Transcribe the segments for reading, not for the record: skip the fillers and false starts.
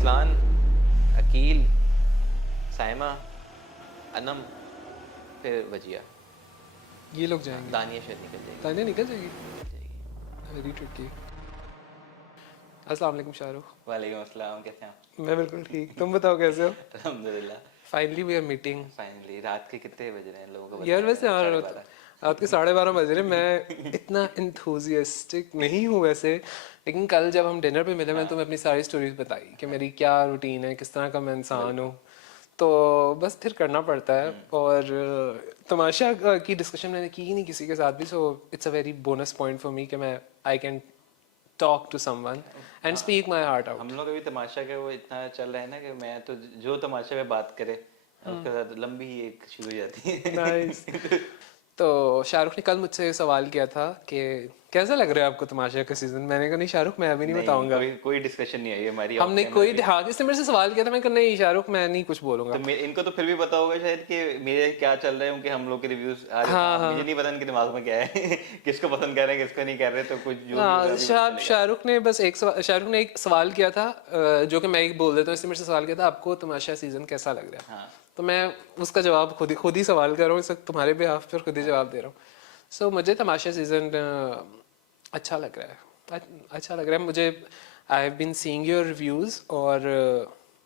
अरसलान, अकील, साइमा, अनम, फिर वजिया। ये लोग जाएंगे। दानिया शायद निकल जाएगी। तानिया निकल जाएगी। निकल जाएगी। Very tricky. अस्सलाम वालेकुम शाहरुख। वालेकुम अस्सलाम, कैसे हैं आप? मैं बिल्कुल ठीक, तुम बताओ कैसे हो? अल्हम्दुलिल्लाह। Finally we are meeting. Finally रात के कितने बज रहे हैं लोगों को यार बताया वैसे मैंने? यार 12:30। रात के 12:30 बज रहे, मैं इतना इंथुजियास्टिक नहीं हूँ वैसे, लेकिन कल जब हम डिनर पे मिले मैंने तुम्हें अपनी सारी स्टोरीज बताई कि मेरी क्या रूटीन है, किस तरह का मैं इंसान हूँ, तो बस फिर करना पड़ता है। और तमाशा की डिस्कशन मैंने की ही नहीं किसी के साथ भी, so it's a very bonus point for me कि मैं I can talk to someone and speak my heart hmm out. लोग अभी तमाशा के वो इतना चल रहा है ना कि मैं तो जो तमाशा पे बात करे उसके साथ लंबी एक शुरू हो जाती नाइस। है। तो शाहरुख ने कल मुझसे सवाल किया था कि कैसा लग रहा है आपको तमाशा का सीजन। मैंने कहा नहीं शाहरुख, मैं अभी नहीं नहीं, बताऊंगा। अभी कोई डिस्कशन नहीं आई हमारी ऑफ हमने कैमरा कोई भी। हाँ, इसने मेरे से सवाल किया था, मैं कहा नहीं शाहरुख मैं नहीं कुछ तो बोलूंगा। इनको तो फिर भी पता होगा शायद कि मेरे क्या चल रहे हैं, क्योंकि हम लोग के रिव्यूज आ जाते हैं। हाँ अब मुझे हाँ नहीं पता इनके दिमाग में क्या है। किसको पसंद कर रहे हैं, किसको नहीं कर रहे, तो कुछ जो भी होगा हाँ। अभी पता चलेगा। शाहरुख ने बस शाहरुख ने एक सवाल किया था, जो कि मैं एक बोल देता हूँ। इसने मेरे से सवाल किया था आपको तमाशा सीजन कैसा लग रहा है, हाँ तो मैं उसका जवाब खुद ही सवाल कर रहा हूँ, इस वक्त तुम्हारे बेहाफ पर खुद ही हाँ। जवाब दे रहा हूँ। सो मुझे तमाशा सीजन अच्छा लग रहा है, अच्छा लग रहा है मुझे। I have been seeing your reviews और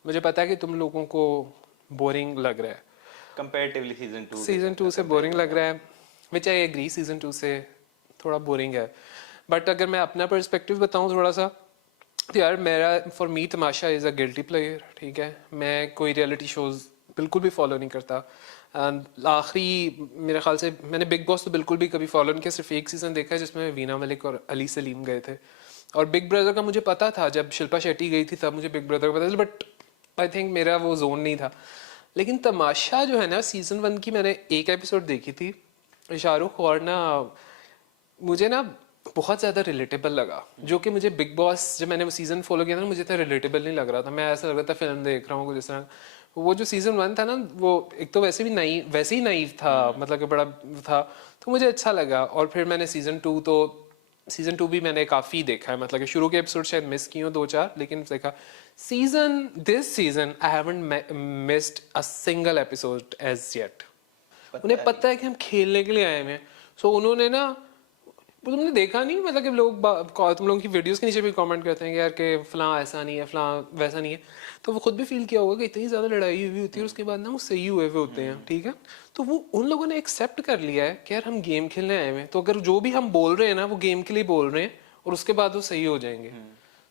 मुझे पता है कि तुम लोगों को बोरिंग लग रहा है, कंपैरेटिवली सीजन 2 के सीजन साथ 2 से कंपेयर बोरिंग करो लग तो। रहा है, विच आई एग्री। सीजन 2 से थोड़ा बोरिंग है, बट अगर मैं अपना पर्सपेक्टिव बताऊं थोड़ा सा, तो यार मेरा for me Tamasha is a guilty player. ठीक है, मैं कोई रियलिटी शोज़ बिल्कुल भी फॉलो नहीं करता। आखिरी मेरे ख्याल से मैंने बिग बॉस तो बिल्कुल भी कभी फॉलो नहीं किया, सिर्फ एक सीज़न देखा है जिसमें वीना मलिक और अली सलीम गए थे। और बिग ब्रदर का मुझे पता था, जब शिल्पा शेट्टी गई थी तब मुझे बिग ब्रदर का पता था, बट आई थिंक मेरा वो जोन नहीं था। लेकिन तमाशा जो है ना, सीजन 1 की मैंने एक एपिसोड देखी थी शाहरुख, और ना मुझे ना बहुत ज़्यादा रिलेटेबल लगा। जो कि मुझे बिग बॉस जब मैंने वो सीज़न फॉलो किया था ना, मुझे इतना रिलेटेबल नहीं लग रहा था। मैं ऐसा लग रहा था फिल्म देख रहा हूँ जिस तरह। वो जो सीज़न 1 था ना, वो एक तो वैसे ही नाइव था, मतलब कि बड़ा था, तो मुझे अच्छा लगा। और फिर मैंने सीज़न 2 भी मैंने काफ़ी देखा है, मतलब कि शुरू के एपिसोड शायद मिस किए हो 2-4, लेकिन देखा। This season I haven't missed a single episode as yet. उन्हें पता नहीं। पता है कि हम खेलने के लिए आए हैं, सो उन्होंने ना, वो तुमने देखा नहीं, मतलब कि तुम लोगों की वीडियोस के नीचे भी कमेंट करते हैं कि यार कि फलां ऐसा नहीं है, फलां वैसा नहीं है, तो वो खुद भी फील किया होगा कि इतनी ज़्यादा लड़ाई हुई होती है, उसके बाद ना वो सही हुए हुए होते हैं। ठीक है, तो वो उन लोगों ने एक्सेप्ट कर लिया है कि यार हम गेम खेलने आए हुए हैं, तो अगर जो भी हम बोल रहे हैं ना वो गेम के लिए बोल रहे हैं, और उसके बाद वो सही हो जाएंगे।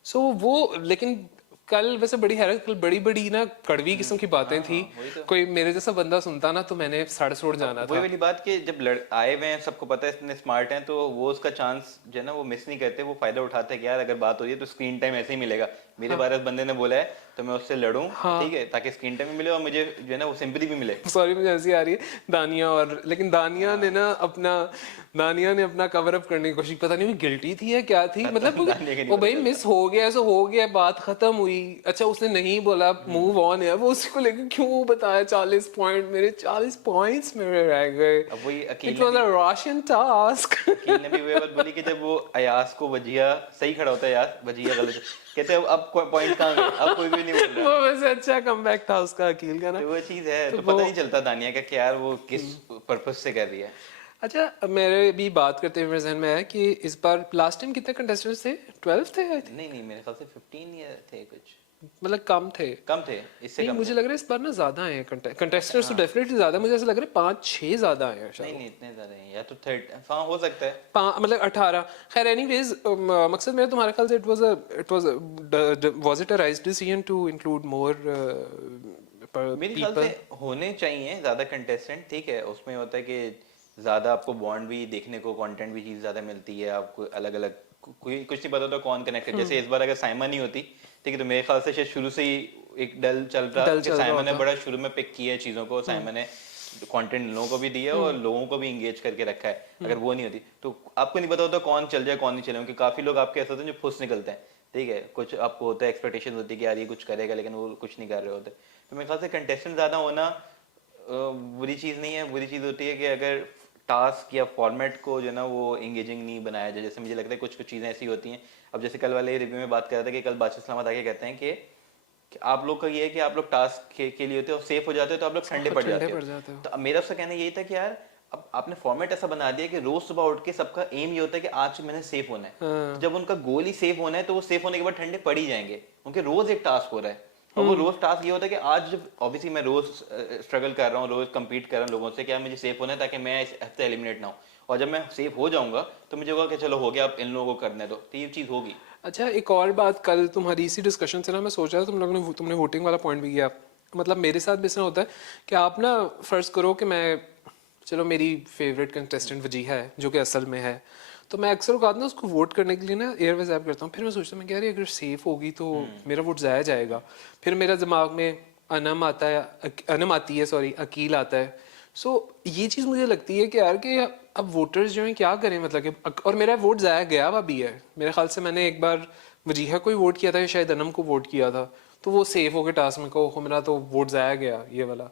सो वो, लेकिन कल वैसे बड़ी हैरत, कल बड़ी बड़ी ना कड़वी किस्म की बातें हाँ थी। हाँ, वही तो। कोई मेरे जैसा बंदा सुनता ना तो मैंने सड़ सोड़ अब जाना वही था। वाली बात कि जब आए हुए हैं, सबको पता है इतने स्मार्ट हैं, तो वो उसका चांस जो है ना वो मिस नहीं करते, वो फायदा उठाते हैं कि यार अगर बात हो रही है तो स्क्रीन टाइम ऐसे ही मिलेगा। मेरे बारे में बंदे ने बोला है तो मैं उससे लड़ूं, ठीक हाँ, है, ताकि स्क्रीन टाइम भी मिले और मुझे जो है ना वो सिंपैथी भी मिले। सॉरी मुझे हंसी आ रही है दानिया, और लेकिन हाँ, दानिया ने अपना कवर अप करने की कोशिश, पता नहीं वो गिल्टी थी या क्या थी, मतलब दानिया के नहीं वो पता भाई चलता। मिस हो गया, सो हो गया, बात खत्म हुई। अच्छा उसने नहीं बोला मूव ऑन है, वो उसी को लेकर क्यों बताया 40 पॉइंट, मेरे 40 पॉइंट्स मेरे रह गए। अब वही it was a ration task. Aqeel ने भी वही बात बोली कि जब वो अयास को वजिया सही खड़ा होता है, अयास वजिया गलत, कहते हैं अब पॉइंट कहाँ गए, अब कोई भी नहीं बोल रहा। वो वैसे अच्छा कमबैक था उसका अकील का ना। तो वो चीज है, तो तो वो पता नहीं चलता दानिया का कि यार वो किस पर्पस से कर रही है। अच्छा, मेरे भी बात करते हुए मेरे जहन में आया कि इस बार लास्ट टाइम कितने कंटेस्टेंट्स थे? 12 थे आई थिंक। नहीं नहीं, मेरे ख्याल से 15 या थे कुछ। मतलब कम थे। कम थे, इससे नहीं कम थे। मुझे लग रहा है इस बार ना ज्यादा आए हैं कंटेस्टेंट्स, तो हाँ, डेफिनेटली ज्यादा, मुझे ऐसा लग रहा है 5-6 ज्यादा आए हैं नहीं शायद। नहीं इतने ज्यादा हैं, या तो थर्ड, हाँ हो सकता है। मतलब 18। खैर एनीवेज, मकसद मेरा तुम्हारे ख्याल से was it a right decision to include more मेरे ख्याल से पीपल? होने चाहिए ज्यादा कंटेस्टेंट, ठीक है, उसमें होता है कि ज्यादा आपको बॉन्ड भी देखने को, कंटेंट भी चीज ज्यादा मिलती है आपको, अलग अलग कोई कुछ नहीं पता होता कौन कनेक्टेड। जैसे इस बार अगर साइमा नहीं होती, ठीक है, तो मेरे ख्याल से शायद शुरू से ही एक डल चल रहा, डल क्योंकि चल रहा साइमा ने होता। बड़ा शुरू में पिक किया है चीजों को, साइमा ने कंटेंट लोगों को भी दिया और लोगों को भी इंगेज करके रखा है। अगर वो नहीं होती तो आपको नहीं पता होता कौन चल जाए कौन नहीं चले, क्योंकि काफी लोग आपके ऐसे होते हैं जो फुस निकलते हैं, ठीक है, कुछ आपको होता है एक्सपेक्टेशन होती है कि यार ये कुछ करेगा, लेकिन वो कुछ नहीं कर रहे होते। तो मेरे ख्याल से कंटेस्टेंट ज्यादा होना बुरी चीज नहीं है। बुरी चीज होती है कि अगर टास्क या फॉर्मेट को जो है ना वो इंगेजिंग नहीं बनाया जाए। जैसे मुझे लगता है कुछ कुछ चीजें ऐसी होती हैं, अब जैसे कल वाले रिव्यू में बात कर रहा था कि कल बादशाह इस्लामाबाद आके कहते हैं कि आप लोग का ये है कि आप लोग टास्क के लिए होते हो, सेफ हो जाते हो तो आप लोग ठंडे पड़ ठंडे जाते पड़ जाते हो। हो। तो अब मेरा उसका कहना यही था कि यार अब आपने फॉर्मेट ऐसा बना दिया कि रोज सुबह उठ के सबका एम ये होता है कि आज मैंने सेफ होना है। तो जब उनका गोल ही सेफ होना है तो वो सेफ होने के बाद ठंडे पड़ ही जाएंगे, उनके रोज एक टास्क हो रहा है। और वो रोज टास्क ये होता है कि आज जब ऑब्वियसली मैं रोज स्ट्रगल कर रहा हूँ, रोज compete कर रहा हूँ लोगों से, क्या मुझे सेफ होना है ताकि मैं इस हफ्ते एलिमिनेट ना हूँ। और जब मैं सेफ हो जाऊंगा तो मुझे होगा कि चलो हो गया, अब इन लोगों को करने दो, तो ये चीज होगी। अच्छा, एक और बात, कल तुम्हारी इसी डिस्कशन से ना मैं सोच रहा था, तुम लोगों ने तुमने वोटिंग वाला पॉइंट भी किया। मतलब मेरे साथ भी ऐसा होता है कि आप ना फर्ज करो कि मैं, चलो मेरी फेवरेट कंटेस्टेंट वजीहा है जो कि असल में है, तो मैं अक्सर औकात ना उसको वोट करने के लिए ना एयरवेज ऐप करता हूँ। फिर मैं सोचता हूँ मैं, यार अगर सेफ होगी तो मेरा वोट ज़ाया जाएगा। फिर मेरा दिमाग में अनम आता है, अनम आती है, सॉरी, अकील आता है। सो ये चीज़ मुझे लगती है कि यार कि अब वोटर्स जो हैं क्या करें, मतलब कि और मेरा वोट ज़ाया गया हुआ भी है। मेरे ख्याल से मैंने एक बार वजीहा को ही वोट किया था या शायद अनम को वोट किया था, तो वो सेफ हो गए टास्क में, को मेरा तो वोट ज़ाया गया ये वाला।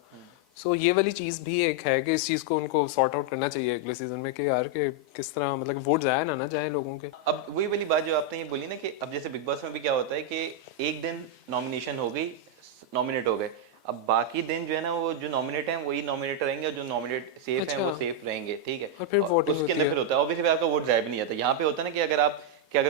सो ये वाली चीज़ भी एक है कि इस चीज़ को उनको सॉर्ट आउट करना चाहिए अगले सीजन में, कि यार कि किस तरह मतलब वोट ज़ाया ना जाए लोगों के। अब वही वाली बात जो आपने ये बोली ना कि अब जैसे बिग बॉस में भी क्या होता है कि एक दिन नॉमिनेशन हो गई, नॉमिनेट हो गए, अब बाकी दिन जो है ना वो जो नॉमिनेट हैं वही नॉमिनेट रहेंगे, और जो नॉमिनेट सेफ हैं अच्छा, वो सेफ रहेंगे, ठीक है। और फिर और वोटिंग उसके होती अंदर है। फिर होता है ऑब्वियसली आपका वोट जाया भी नहीं जाता। यहाँ पे होता है ना कि अगर आप, कि अगर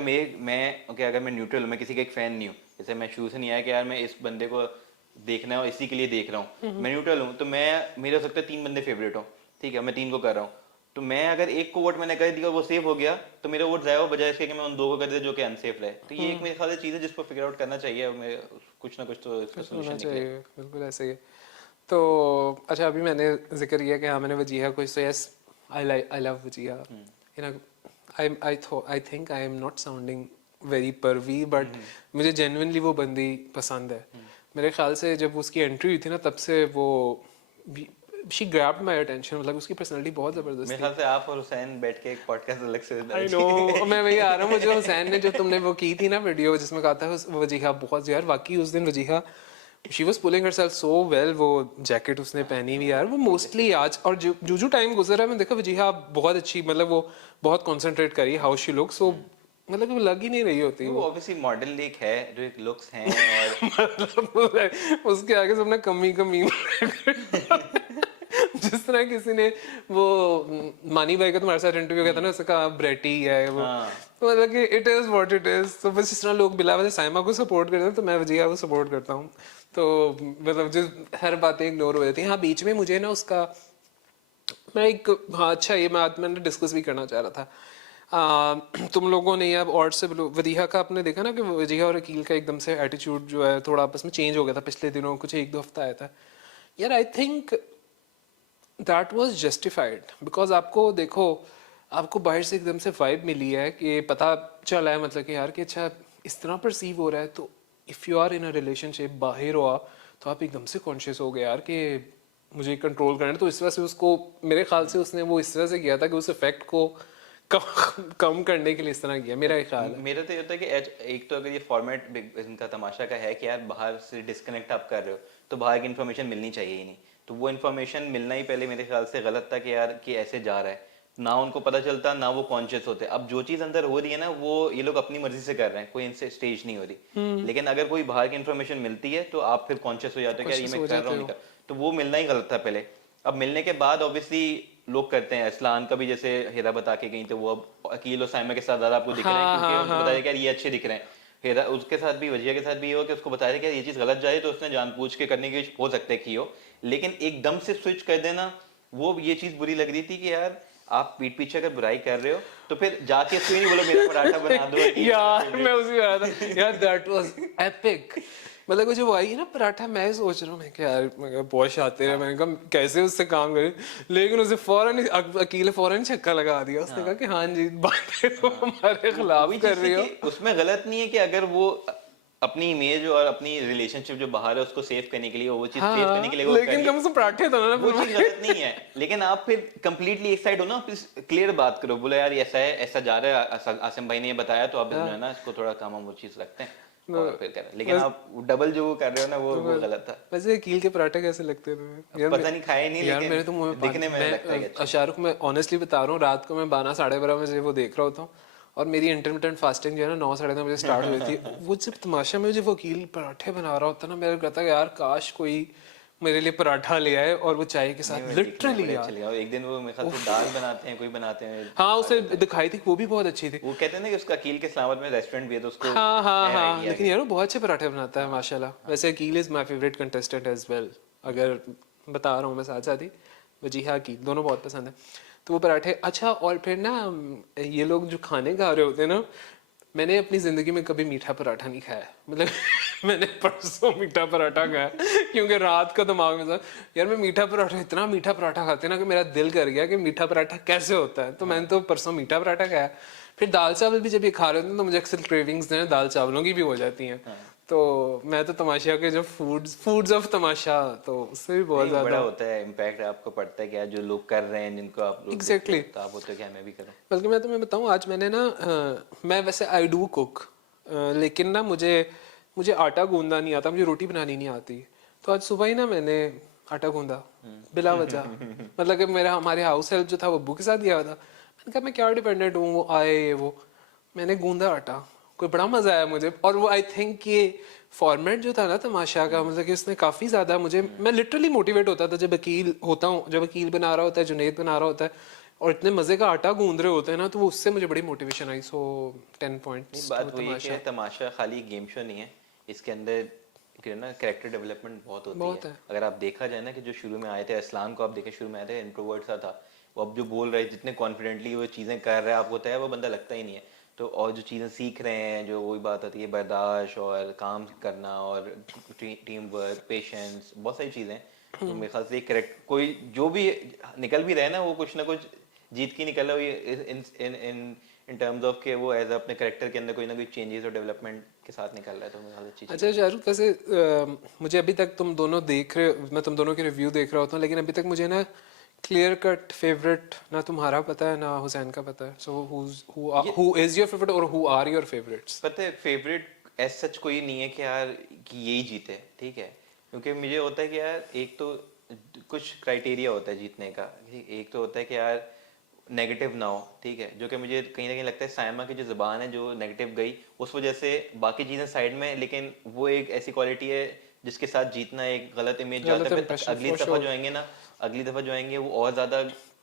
अगर मैं न्यूट्रल हूँ, मैं किसी का एक फैन नहीं हूँ, जैसे मैं शुरू से नहीं आया कि यार मैं इस बंदे को देखना है और इसी के लिए देख रहा हूँ, मैं न्यूट्रल हूँ, तो मैं, मेरे हो सकता है 3 बंदे फेवरेट हो, ठीक है, मैं 3 को कर रहा हूँ, तो मैं अगर एक को वोट मैंने कर दिया और वो सेफ हो गया तो मेरा वोट जाएगा, बजाय इसके कि मैं उन 2 को कर दिया जो कि अनसेफ रहे। तो ये एक मेरे ख्याल से चीज़ है जिसको फिगर आउट करना चाहिए, और मेरे कुछ ना कुछ तो इसका कुछ होना सोल्यूशन निकले। चाहिए, बिल्कुल ऐसे ही। तो अच्छा, अभी मैंने जिक्र किया कि हाँ मैंने वजीहा को, so yes, I love Wajiha. You know, I think I am not sounding very pervy, but मुझे जेन्युइनली वो बंदी पसंद है। मेरे ख्याल से जब उसकी एंट्री हुई थी ना, तब से वो शी ग्रैब्ड माय अटेंशन। मतलब उसकी पर्सनालिटी बहुत ज़बरदस्त मेरे थी। ख्याल से आप और हुसैन बैठ के एक पॉडकास्ट अलग से आई नो, मैं वही आ रहा हूँ। मुझे हुसैन ने जो तुमने वो की थी ना वीडियो जिसमें कहा था वजीहा बहुत, यार वाकई उस दिन Wajiha she was pulling herself so well. वो जैकेट उसने पहनी हुई यार, वो मोस्टली आज और जो जो टाइम गुजरा है मैं देखा वजीहा बहुत अच्छी, मतलब वो बहुत कंसंट्रेट करी हाउ शी लुक्स, सो मतलब वो लग ही नहीं रही होती वो वो। ऑब्वियसली मॉडल एक है जो एक लुक्स हैं और मतलब उसके आगे सबने कमी कमी जिस तरह किसी ने वो मानी भाई का तुम्हारे साथ इंटरव्यू किया था ना, उसने कहा ब्रेटी है वो, हाँ, तो मतलब कि it is what it is. तो बस इस तरह लोग बिला वजह साइमा को सपोर्ट करते हैं, तो मैं वजीहा को सपोर्ट करता हूँ। तो मतलब जो हर बातें इग्नोर हो जाती हैं। हाँ, बीच में मुझे ना उसका, मैं एक, हाँ अच्छा, ये मैंने डिस्कस भी करना चाह रहा था। तुम लोगों ने अब और से वजीहा का आपने देखा ना कि वजीहा और अकील का एकदम से एटीट्यूड जो है थोड़ा आपस में चेंज हो गया था पिछले दिनों, कुछ 1-2 हफ्ता आया था यार। I think that was justified, because आपको देखो, आपको बाहर से एकदम से वाइब मिली है कि पता चला है, मतलब कि यार कि अच्छा इस तरह परसीव हो रहा है। तो if you are in a relationship, बाहर हो आप, तो आप एकदम से कॉन्शियस हो गए यार कि मुझे कंट्रोल करना है। तो इस तरह से उसको, मेरे ख्याल से उसने वो इस तरह से किया था कि उस इफेक्ट को कम करने के लिए इस तरह किया, मेरा एक ख्याल है। मेरा तो ये होता है कि एक तो अगर ये फॉर्मेट इनका तमाशा का है कि यार बाहर से डिस्कनेक्ट आप कर रहे हो तो बाहर की इन्फॉर्मेशन मिलनी चाहिए ही नहीं, तो वो इन्फॉर्मेशन मिलना ही पहले मेरे ख्याल से गलत था कि यार कि ऐसे जा रहा है, ना उनको पता चलता ना वो कॉन्शियस होते। अब जो चीज अंदर हो रही है ना वो ये लोग अपनी मर्जी से कर रहे हैं, कोई इनसे स्टेज नहीं हो रही, लेकिन अगर कोई बाहर की इन्फॉर्मेशन मिलती है तो आप फिर कॉन्शियस हो जाते हो कि यार ये कोशिश मैं हो कर रहा जाते हूँ नहीं हो। कर, तो वो मिलना ही गलत था पहले। अब मिलने के बाद ऑब्वियसली लोग करते हैं, असलान का भी जैसे हेरा बता के गई, तो वो अब अकील और साइमा के साथ ज्यादा आपको दिख रहे हैं हाँ क्योंकि हाँ उनको बताया हाँ। कि यार ये अच्छे दिख रहे हैं। हेरा उसके साथ भी, वजिया के साथ भी ये हो कि उसको बताया कि यार ये चीज गलत जाए, तो उसने जानबूझ के करने की हो सकता है की हो, लेकिन एकदम से स्विच कर देना, वो ये चीज बुरी लग रही थी कि यार आप पीठ पीछे अगर बुराई कर रहे हो तो फिर जाके इसको ही नहीं बोलो मेरा पराठा बना दो अकील मेरा यार मैं फेवरेट। उसी में आ रहा था यार, दैट वाज एपिक। मतलब वो जो आई है ना पराठा, मैं सोच रहा हूँ मैं क्या यार, मैं कहा बहुत आते हैं, मैंने कहा कैसे उससे काम करे, लेकिन उसे फौरन ही अकेले फौरन छक्का लगा दिया। उसने कहा कि हाँ जी, बातें तो हमारे खिलाफ वही कर चीज थी रही कि हो। उसमें गलत नहीं है कि अगर वो अपनी इमेज और अपनी रिलेशनशिप जो बाहर है उसको सेव करने के लिए, वो चीज हाँ सेव करने के लिए वो कर लेकिन ले, कम से कम पराठे तो ना वो बनवाए। चीज गलत नहीं है, लेकिन आप फिर कंप्लीटली एक साइड हो ना, क्लियर बात करो, बोलो यार ये ऐसा है, ऐसा जा रहा है, आसिम भाई ने ये बताया, तो आप जो है हाँ, ना इसको थोड़ा काम हम वो चीज रखते हैं तो और फिर करें, लेकिन बस, आप डबल जो वो कर रहे हो ना वो गलत था। वैसे कील के पराठे कैसे लगते हैं तुम्हें अब यार? पता नहीं खाए नहीं, यार लेकिन मेरे तो मुंह में दिखने पानी, में लगता है कि मैं अच्छे। शाहरुख, मैं ऑनेस्टली बता रहा हूँ, रात को मैं 12-12:30 बजे वो देख रहा होता हूँ और मेरी इंटरमिटेंट फास्टिंग जो है ना 9 साढ़े 9 बजे स्टार्ट हुई थी। वो जब तमाशा में जो वकील पराठे बना रहा होता ना, मेरा कहता है यार काश कोई मेरे लिए पराठा ले आए और वो चाय के नहीं साथ, वो दिखने में लिटरली बड़े यार। अच्छे लगे। और एक दिन वो मेरे ख्याल से दाल बनाते हैं, कोई बनाते हैं, हाँ आ उसे जाता है। दिखाई थी, वो भी बहुत अच्छी थी। वो कहते हैं ना कि उसका अकील के इस्लामाबाद में रेस्टोरेंट भी है, तो उसको हाँ हाँ है हाँ, आइडिया लेकिन यार वो बहुत अच्छे पराठे बनाता है माशाल्लाह। वैसे Aqeel is my favourite contestant as well, अगर बता रहा हूँ मैं साथ साथ ही। वजीहा अकील दोनों बहुत पसंद है। तो वो पराठे अच्छा। और फिर ना ये लोग जो खाने खा रहे होते हैं ना, मैंने अपनी जिंदगी में कभी मीठा पराठा नहीं खाया। मतलब मैंने परसों मीठा पराठा खाया क्योंकि रात का दिमाग में था यार मैं मीठा पराठा, इतना मीठा पराठा खाते हैं ना कि मेरा दिल कर गया कि मीठा पराठा कैसे होता है। तो मैंने तो परसों मीठा पराठा खाया। फिर दाल चावल भी जब ये खा रहे होते हैं तो मुझे अक्सर क्रेविंग्स जो है दाल चावलों की भी हो जाती हैं। तो मैं तो तमाशा के जो फूड्स ऑफ तमाशा, तो उससे भी बहुत नहीं वो बड़ा ज्यादा। होता है, इम्पैक्ट आपको पड़ता है क्या जो लोग कर रहे हैं, जिनको आप लोग देखते एग्जैक्टली हो, तो आप होते हो क्या मैं भी करूँ। बल्कि मैं तुम्हें बताऊं, आज मैंने ना मैं वैसे आई डू कुक, लेकिन ना मुझे मुझे आटा गूंदना नहीं आता, मुझे रोटी बनानी नहीं आती। तो आज सुबह ही ना मैंने आटा गूंदा बिला वजह। मतलब कि मेरा हमारे हाउस हेल्प जो था वो अब्बू के साथ गया हुआ था। मैंने कहा मैं क्या डिपेंडेंट हूँ, वो आए ये वो, मैंने गूंदा आटा। कोई बड़ा मजा आया मुझे। और वो आई थिंक ये फॉर्मेट जो था ना तमाशा का, मतलब कि उसने काफी ज्यादा मुझे, मैं लिटरली मोटिवेट होता था जब वकील होता हूँ, जब वकील बना रहा होता है, जुनेद बना रहा होता है और इतने मजे का आटा गूंद रहे होते हैं ना, तो वो उससे मुझे बड़ी मोटिवेशन आई। सो 10 नहीं पॉइंट्स टू बात वही है कि तमाशा। तमाशा खाली गेम शो नहीं है, इसके अंदर कि ना कैरेक्टर डेवलपमेंट बहुत होती है। बहुत है। अगर आप देखा जाए ना कि जो शुरू में आए थे असलान को, आप देखे शुरू में आए थे इंट्रोवर्ट सा था, वो अब जो बोल रहे हैं, जितने कॉन्फिडेंटली वो चीज़ें कर रहा है, आपको होता है वो बंदा लगता ही नहीं है। तो और जो चीज़ें सीख रहे हैं, जो वही बात होती है बर्दाश्त और काम करना और टीम वर्क, पेशेंस, बहुत सारी चीज़ें। तो मेरे ख्याल से एक करेक्ट कोई जो भी निकल भी रहा है ना, वो कुछ ना कुछ जीत की निकल रहा है। इन इन इन इन टर्म्स ऑफ के वो एज अपने करेक्टर के अंदर कोई ना कोई चेंजेस और डेवलपमेंट के साथ निकल रहा है, तो मेरे ख्याल से अच्छी चीज़ अच्छा शाहरुख, वैसे मुझे अभी तक तुम दोनों देख रहे, मैं तुम दोनों के रिव्यू देख रहा होता हूँ, लेकिन अभी तक मुझे ना क्लियर कट फेवरेट ना तुम्हारा पता है ना हुसैन का पता है। सो ये हु इज योर फेवरेट और हु आर योर फेवरेट्स? पता है फेवरेट एज सच कोई नहीं है कि यार कि यही जीते, ठीक है। क्योंकि मुझे होता है कि यार एक तो कुछ क्राइटेरिया होता है जीतने का। एक तो होता है कि यार नेगेटिव ना हो, ठीक है, जो कि मुझे कहीं ना कहीं लगता है साइमा की जो जुबान है जो नेगेटिव गई, उस वजह से बाकी चीज़ें साइड में, लेकिन वो एक ऐसी क्वालिटी है जिसके साथ जीतना एक गलत इमेज जाता गलत है। फिर इंप्रेशन अगली फॉर दफ़ा श्योर। जो आएंगे ना, अगली दफ़ा जो आएंगे वो और ज़्यादा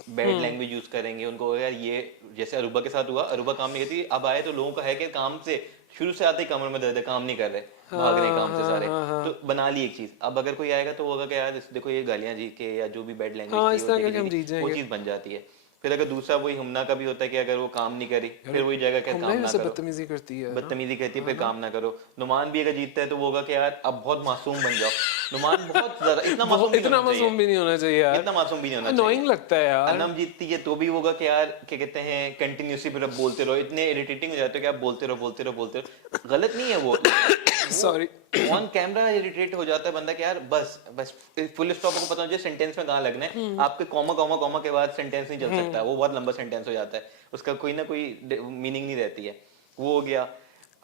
बैड लैंग्वेज यूज़ करेंगे। उनको होगा यार ये, जैसे अरूबा के साथ हुआ, अरूबा काम नहीं करती, अब आए तो लोगों का है कि काम से शुरू से आते ही कमर में दर्द है, काम नहीं कर रहे, भाग रहे हैं हाँ काम से हाँ सारे। हाँ हाँ तो बना ली एक चीज़। अब अगर कोई आएगा तो वो होगा कि यार देखो ये गालियाँ जी के या जो भी बैड लैंग्वेज हाँ, थी इस वो तरह देखी करके जी हम थी, जीत वो जाएंगे। चीज़ बन जाती है। फिर अगर दूसरा वही हमना का भी होता है कि अगर वो काम नहीं करी, फिर वही जाएगा कि हमने काम ना वैसे करो, बदतमीजी करती है ना। बदतमीजी कहती है, हाँ फिर ना। काम ना करो। नुमान भी अगर जीतता है तो वो होगा कि यार अब बहुत मासूम बन जाओ। नुमान बहुत ज्यादा, इतना मासूम बहुत भी नहीं इतना होना चाहिए, मासूम भी नहीं होना चाहिए यार। इतना मासूम भी नहीं होना चाहिए। अनोइंग लगता है यार। अनम जीतती है तो भी होगा कि यार क्या कहते हैं कंटिन्यूसली फिर अब बोलते रहो, इतने इरिटेटिंग हो जाते हो कि आप बोलते रहो बोलते रहो बोलते रहो। गलत नहीं है वो, लेकिन वो सॉरी। ऑन कैमरा इरिटेट हो जाता है बंदा कि यार बस बस फुल स्टॉप को पता हो जाए सेंटेंस में कहाँ लगना है। आपके कॉमा कॉमा कॉमा के बाद सेंटेंस नहीं चल सकता, वो बहुत लंबा सेंटेंस हो जाता है, उसका कोई ना कोई मीनिंग नहीं रहती है। वो हो गया।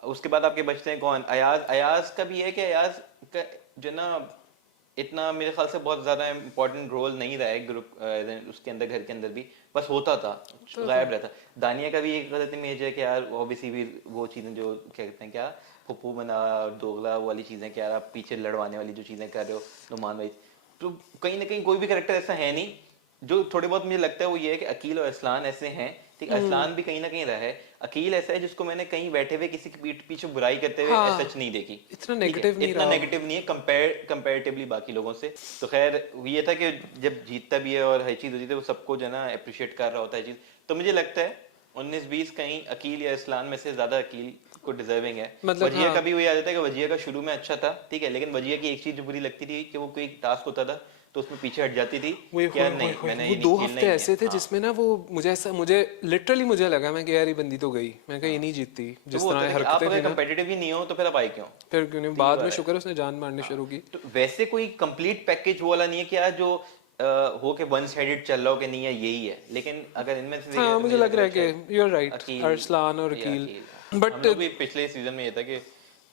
उसके बाद आपके बचते हैं कौन, अयाज। अयाज का भी है कि अयाज का जो ना इतना मेरे ख्याल से बहुत ज्यादा इंपॉर्टेंट रोल नहीं रहा है ग्रुप उसके अंदर, घर के अंदर भी बस होता था, तो गायब रहता। दानिया का भी एक गलत इमेज है कि यार ऑब्वियसली भी वो चीजें जो क्या कहते हैं क्या फुप्पू बना और दोगला वाली चीजें कि यार आप पीछे लड़वाने वाली जो चीजें कर रहे हो नुमान भाई। तो कहीं ना कहीं कोई भी करेक्टर ऐसा है नहीं। जो थोड़े बहुत मुझे लगता है वो ये है कि अकील और असलान ऐसे हैं, ठीक, असलान भी कहीं ना कहीं रहा है। अकील ऐसा है जिसको मैंने कहीं बैठे हुए किसी की पीठ पीछे बुराई करते हुए हाँ, सच नहीं देखी, इतना ठीक है, नेगेटिव नहीं इतना रहा। नेगेटिव नहीं है कंपेरेटिवली बाकी लोगों से। तो खैर ये था कि जब जीतता भी है और हर चीज होती है वो सबको जो है ना अप्रिशिएट कर रहा होता है चीज। तो मुझे लगता है 19-20 कहीं अकील या इस्लान में से ज्यादा अकील को डिजर्विंग है। मतलब वजिया हाँ, का भी वही आ जाता है कि वजिया का शुरू में अच्छा था, ठीक है, लेकिन वजिया की एक चीज जो बुरी लगती थी कि वो कोई टास्क होता था तो उसमें पीछे हट जाती थी वो कि यार नहीं मैंने वो ये नहीं 2 खेलना हफ्ते ही नहीं ऐसे है। थे हाँ जिसमें ना वो मुझे ऐसा, मुझे लिटरली मुझे लगा मैं कि यार ये बंदी तो गई, मैं कहा ये नहीं जीतती, तो जिस वो तरह होता ये था कि आप हरकतें अगर थी ना। कंपेटिटिव ही नहीं हो तो फिर आप आए क्यों। फिर क्यों नहीं, तो ये बाद में बात है। शुक्र उसने जान मारनी हाँ, शुरू की। तो वैसे कोई कंप्लीट पैकेज वो वाला नहीं है कि यार जो हो के वन साइडेड चल रहा हो कि नहीं है यही है, लेकिन अगर इनमें से देखा हाँ तो मुझे मुझे लग लग रहा रहा है है शायद कि you are right, Aqeel Arsalan और या अकील। अकील। हम बट लोग भी पिछले सीजन में ये था कि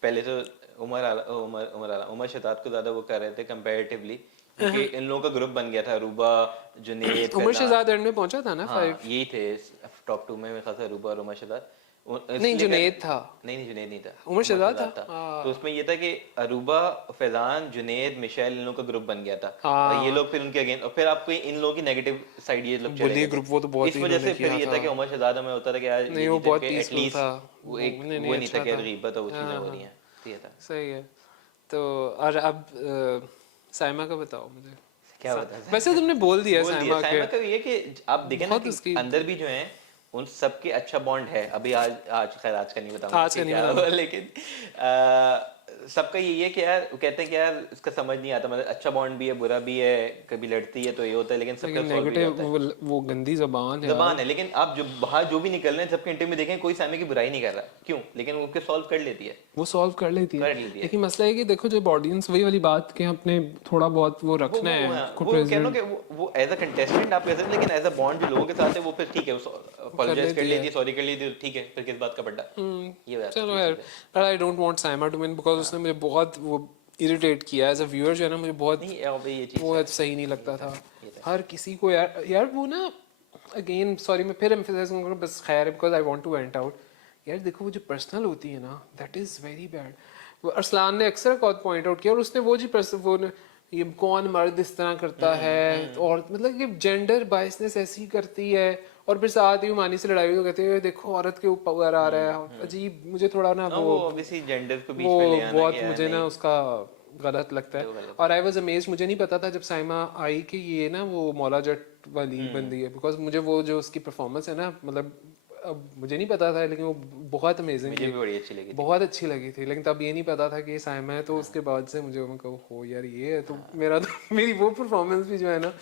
पहले तो उमर शताब को ज्यादा वो कर रहे थे कंपैरेटिवली, क्योंकि इन लोगों का ग्रुप बन गया था, रूबा, जुनेद, उमर फरनान। शहजाद एंड में पहुंचा था ना हाँ 5। यही थे टॉप 2 में मेरे ख्याल से रूबा और उमर शताब। नहीं जुनेद था, नहीं जुनेद नहीं था, उमर शहजाद था। तो उसमें ये था कि अरूबा, फैजान, जुनेद, मिशेल, इन लोगों का ग्रुप बन गया था और ये लोग फिर उनके अगेंस्ट, और फिर आपको इन लोगों की नेगेटिव साइड ये लोग चले बुली गए ग्रुप वो तो बहुत इस ही वजह से इन्होंने फिर किया ये था कि उमर शहजाद में होता था कि यार नहीं ये वो जीते बहुत कि पीसफुल एटलीस्ट था, वो एक नहीं वो नहीं था अच्छा कि था। गीबत और वो चीजें हो रही हैं, तो ये था। सही है। तो और अब साइमा का बताओ मुझे। क्या बता वैसे तुमने बोल दिया बोल दिया साइमा साइमा के का ये कि आप देखें ना बहुत कि उसकी अंदर भी जो है उन सबके अच्छा बॉन्ड है। अभी आज आज खैर आज का नहीं बताऊंगा आज का कि नहीं क्या बताना। हुआ, लेकिन सबका यही है कि यार वो कहते हैं कि यार इसका समझ नहीं आता, मतलब अच्छा बॉन्ड भी है बुरा भी है, कभी लड़ती है तो ये होता है, लेकिन सबका लेकिन सॉल्व भी नेगेटिव जाता है। वो गंदी जबान है जबान यार। है, लेकिन आप जो बाहर जो भी निकल रहे हैं सबके इंटरव्यू में देखें कोई सामने की बुराई नहीं कर रहा, क्यों? लेकिन वो उसके सॉल्व कर लेती है, वो सॉल्व कर लेती है। कर लेती है। लेकिन मसला है कि देखो जब ऑडियंस वही वाली बात के अपने थोड़ा बहुत वो रखना है हाँ, उसको वो कह लो प्रेजेंट कि वो एज अ कंटेस्टेंट आप कह सकते हैं, लेकिन एज अ बॉन्ड जो लोगों के साथ है वो फिर ठीक है, वो अपोलोजाइज कर लेती लेती है। है, सॉरी कर लेती है, ठीक है, फिर किस बात का बड्डा। ये बात चलो ये यार, चीज़ है। पर I don't want Saima to win because उसने मुझे बहुत वो इरिटेट किया एज अ व्यूअर जो है ना, मुझे बहुत नहीं अब ये चीज़ वो है, सही नहीं लगता था। ये था। हर किसी को यार यार वो ना अगेन सॉरी मैं फिर एम्फसाइज करूंगा बस खैर because I want to vent out. यार देखो वो जो पर्सनल होती है ना दैट इज वेरी बैड। वो अरसलान ने अक्सर पॉइंट आउट किया और उसने वो जी ये कौन मर्द इस तरह करता है, और मतलब कि जेंडर बायसनेस ऐसी करती है, और फिर साथ ही हुमानी से लड़ाई हुई तो कहते हैं देखो औरत के ऊपर आ रहा है। अजीब मुझे थोड़ा ना हाँ वो ऑब्वियसली जेंडर को वो बीच में ले आना बहुत कि यार मुझे ना नहीं, उसका गलत लगता है। वो गलत और आई वाज अमेज्ड, मुझे नहीं पता था जब साइमा आई कि ये ना वो मौला जट वाली बंदी है, बिकॉज मुझे वो जो उसकी परफॉर्मेंस है ना मतलब अब मुझे नहीं पता था लेकिन वो बहुत अमेजिंग मुझे थी, भी बड़ी अच्छी लगी थी। बहुत अच्छी लगी थी। लेकिन तब ये नहीं पता था कि ये साइमा है, तो उसके बाद से मुझे मैं कहूँ हो यार ये है तो मेरा तो मेरी वो परफॉर्मेंस भी जो है ना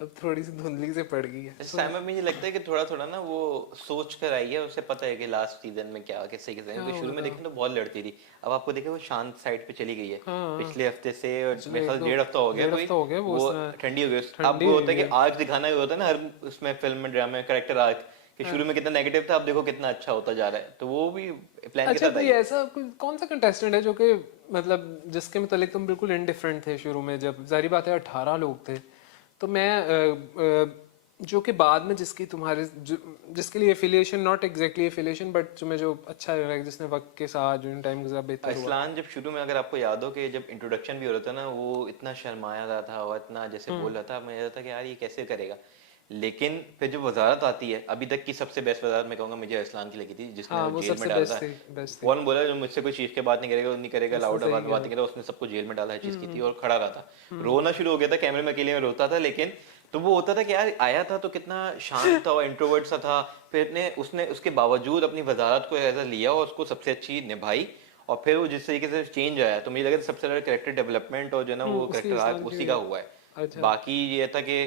अब थोड़ी सी धुंधली से पड़ गई है। साइमा मुझे लगता है कि थोड़ा थोड़ा ना वो सोच कर आई है, उसे पता है कि लास्ट सीजन में क्या किससे किससे, क्योंकि शुरू में देखें तो बहुत लड़ती थी, अब आपको देखे वो शांत साइड पे चली गई है पिछले हफ्ते से, और मेरे ख्याल डेढ़ हफ्ता हो गया डेढ़ कोई हफ्ता हो गया वो वो उसने ठंडी हो गई। अब ठंडी वो हो होता है कि गई। आर्क दिखाना होता है ना हर उसमें फिल्म में ड्रामा में, करेक्टर आर्क कि शुरू में कितना नेगेटिव था अब देखो कितना अच्छा होता जा रहा है, तो वो भी प्लान के अच्छा साथ कोई आई है। ऐसा कौन सा कंटेस्टेंट है जो कि मतलब जिसके मतलब तुम बिल्कुल इनडिफरेंट थे शुरू में, जब जारी बात है 18 लोग थे, तो मैं जो कि बाद में जिसकी तुम्हारे जिसके लिए affiliation not exactly affiliation but तुम्हें जो अच्छा लगा जिसने वक्त के साथ जो टाइम के साथ बेहतर हुआ। असलान जब शुरू में अगर आपको याद हो कि जब इंट्रोडक्शन भी हो रहा था ना वो इतना शर्माया रहा था और इतना जैसे बोल रहा था, मुझे था कि यार ये कैसे करेगा, लेकिन फिर जब वजारत आती है अभी तक की सबसे बेस्ट वजारत मैं कहूंगा मुझे असलान की लगी थी, जिसने हाँ वो वो जेल में सबसे डाला बेस्ट था। थी बेस्ट थी। कौन बोला जो मुझसे कोई चीज के बात नहीं करेगा, नहीं करेगा, उसने लाउड सही आवाज में बात किया। नहीं करेगा, उसने सबको जेल में डाला है चीज की थी और खड़ा रहा था, रोना शुरू हो गया था कैमरे में, अकेले में रोता था, लेकिन तो वो होता था कि यार आया था तो कितना शांत था और इंट्रोवर्ट सा था, फिर उसने उसके बावजूद अपनी वजारत को ऐसा लिया और उसको सबसे अच्छी निभाई, और फिर वो जिस तरीके से चेंज आया तो मुझे लगा सबसे ज्यादा कैरेक्टर डेवलपमेंट और जो है ना वो उसकी कैरेक्टर आर्क असलान उसी की। का हुआ है। अच्छा बाकी ये था कि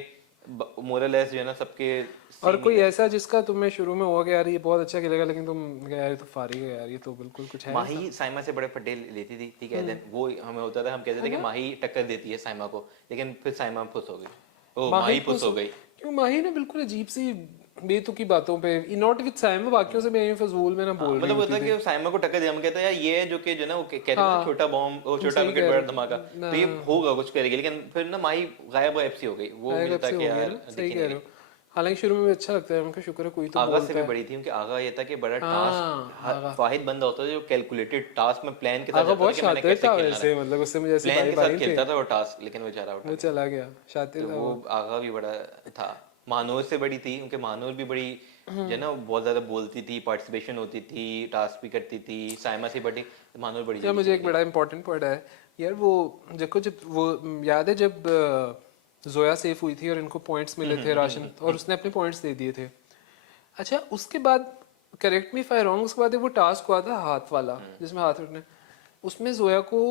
मोरलेस जो है ना सबके और सेम ही कोई है। ऐसा जिसका तुम्हें शुरू में हुआ कि यार ये बहुत अच्छा खेलेगा लेकिन तुम यार ये तो फारिग है यार ये तो बिल्कुल कुछ है ऐसा? माही साइमा से बड़े पटेल लेती थी, ठीक है, देन वो हमें होता था हम कहते थे कि माही टक्कर देती है साइमा को, लेकिन फिर साइमा फुस हो गई, ओ माही माही फुस हो गई। क्यों माही ने बिल्कुल अजीब सी बेतुकी बातों पे नॉट विद साइमा बाकियों से मैं फजूल में ना हाँ, बोल रही मतलब होता होती है थी। कि साइमा को टक्कर दिया, हम कहते हैं यार ये है जो कि जो ना वो कहते थे ना हाँ छोटा बॉम्ब वो तुम छोटा सही विकेट कह बड़ा रहे धमाका, हो तो ये होगा कुछ करेगी, लेकिन फिर ना माही गायब गायब सी हो गई, वो गायब मिलता से कि हो गया यार ना, दिख सही ही कह नहीं रहे रही। हो। हालांकि शुरू में भी अच्छा लगता है उनका, शुक्र है कोई तो आगा से बोलता भी है। बड़ी थी, क्योंकि आगा ये था कि बड़ा हाँ टास्क वाहिद बंदा होता था जो कैलकुलेटेड टास्क में प्लान के साथ आगा जाता था बहुत कि मैंने शातिर कैसे था खेलना है, वैसे, मतलब उससे मुझे ऐसी प्लान बाई के साथ बाई थी। खेलता था वो टास्क, लेकिन वो बेचारा उठा वो गया। चला गया शातिर तो था वो वो। आगा भी बड़ा था, महानूर से बड़ी थी क्योंकि महानूर भी बड़ी जो है ना बहुत ज्यादा बोलती थी, पार्टिसिपेशन होती थी, टास्क भी करती थी, साइमा से बड़ी, महानूर बड़ी यार जल्दी मुझे चली एक गई। बड़ा इंपॉर्टेंट पॉइंट है यार, वो देखो जब वो याद है जब जोया सेफ हुई थी और इनको पॉइंट्स मिले थे राशन और उसने अपने पॉइंट्स दे दिए थे। अच्छा उसके बाद correct me if I wrong, उसके बाद एक वो टास्क हुआ था हाथ वाला जिसमें हाथ उठने, उसमें जोया को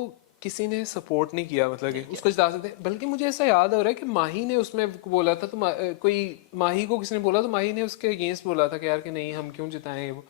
किसी ने सपोर्ट नहीं किया, मतलब कि उसको जिता सकते, बल्कि मुझे ऐसा याद हो रहा है कि माही ने उसमें बोला था तो कोई माही को किसी ने बोला तो माही ने उसके अगेंस्ट बोला था कि यार कि नहीं हम क्यों जिताएं वो।